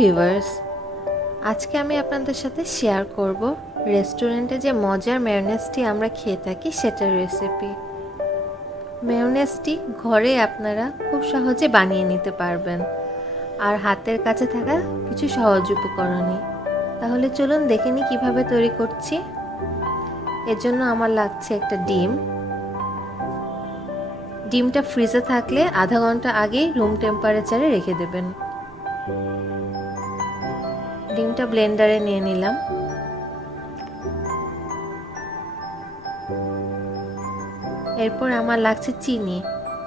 Viewers, আজকে আমি আপনাদের সাথে শেয়ার করব রেস্টুরেন্টে যে মজার মেয়োনেজটি আমরা খেয়ে থাকি সেটার রেসিপি। মেয়োনেজটি ঘরে আপনারা খুব সহজে বানিয়ে নিতে পারবেন আর হাতের কাছে থাকা কিছু সহজ উপকরণই। তাহলে চলুন দেখে নিই কীভাবে তৈরি করছি। এর জন্য আমার লাগছে একটা ডিম। ডিমটা ফ্রিজে থাকলে আধা ঘন্টা আগেই রুম টেম্পারেচারে রেখে দেবেন। ডিমটা ব্লেন্ডারে নিয়ে নিলাম। এরপর আমার লাগছে চিনি।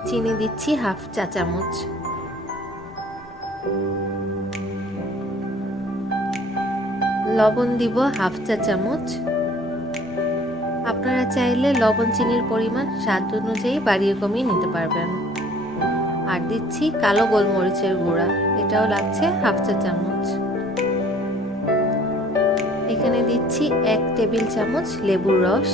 চিনি দিচ্ছি হাফ চা চামচ। লবণ দিব হাফ চা চামচ। আপনারা চাইলে লবণ চিনির পরিমাণ স্বাদ অনুযায়ী বাড়িয়ে কমিয়ে নিতে পারবেন। আর দিচ্ছি কালো গোলমরিচের গুঁড়া, এটাও লাগছে হাফ চা চামচ। এখানে দিচ্ছি 1 টেবিল চামচ লেবুর রস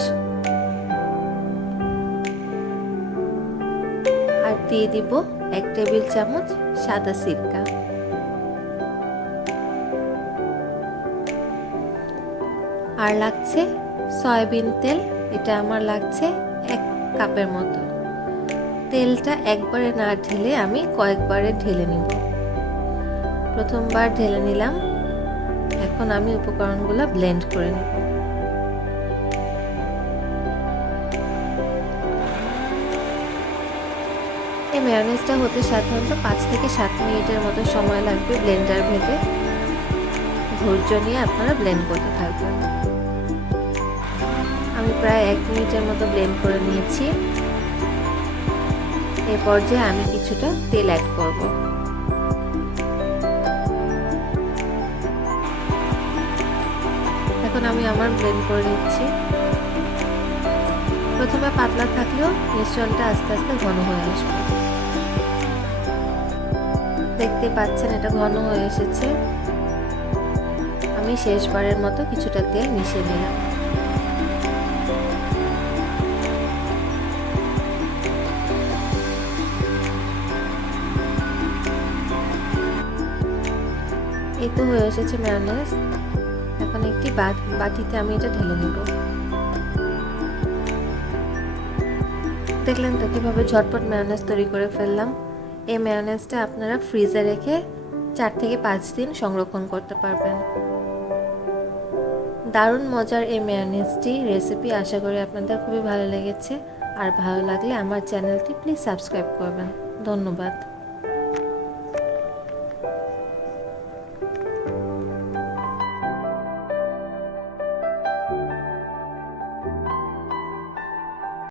আর দিয়ে দিব 1 টেবিল চামচ সাদা সিরকা। আর লাগছে সয়াবিন তেল, এটা আমার লাগছে 1 কাপের মতো। তেলটা একবারে না ঢেলে আমি কয়েকবারে ঢেলে নিব। প্রথমবার ঢেলে নিলাম। এখন আমি উপকরণগুলো ব্লেন্ড করে নেব। এই মেয়োনেজটা হতে সাধারণত 5 থেকে 7 মিনিটের মতো সময় লাগবে ব্লেন্ডার ভেদে। ধৈর্য নিয়ে আপনারা ব্লেন্ড করতে থাকবেন। আমি প্রায় 1 মিনিটের মতো ব্লেন্ড করে নিয়েছি। এই পর্যায়ে আমি কিছুটা তেল অ্যাড করব। এখন আমি আমার ব্লেন্ড করে নিচ্ছি। প্রথমে পাতলা থাকলেও মিশ্রণটা আস্তে আস্তে ঘন হয়ে আসবে। দেখতে পাচ্ছেন এটা ঘন হয়ে এসেছে। আমি শেষবারের মতো কিছুটা তেল মিশিয়ে নিলাম। এই তো হয়ে এসেছে মেয়োনেজ। এখন একটি বাটিতে আমি এটা ঢেলে নেব। দেখলেন তো কিভাবে ঝটপট মেয়োনেজ তৈরি করে ফেললাম। এই মেয়োনেজটা আপনারা ফ্রিজে রেখে 4 থেকে 5 দিন সংরক্ষণ করতে পারবেন। দারুণ মজার এই মেয়োনেজটি রেসিপি আশা করি আপনাদের খুবই ভালো লেগেছে। আর ভালো লাগলে আমার চ্যানেলটি প্লিজ সাবস্ক্রাইব করবেন। ধন্যবাদ।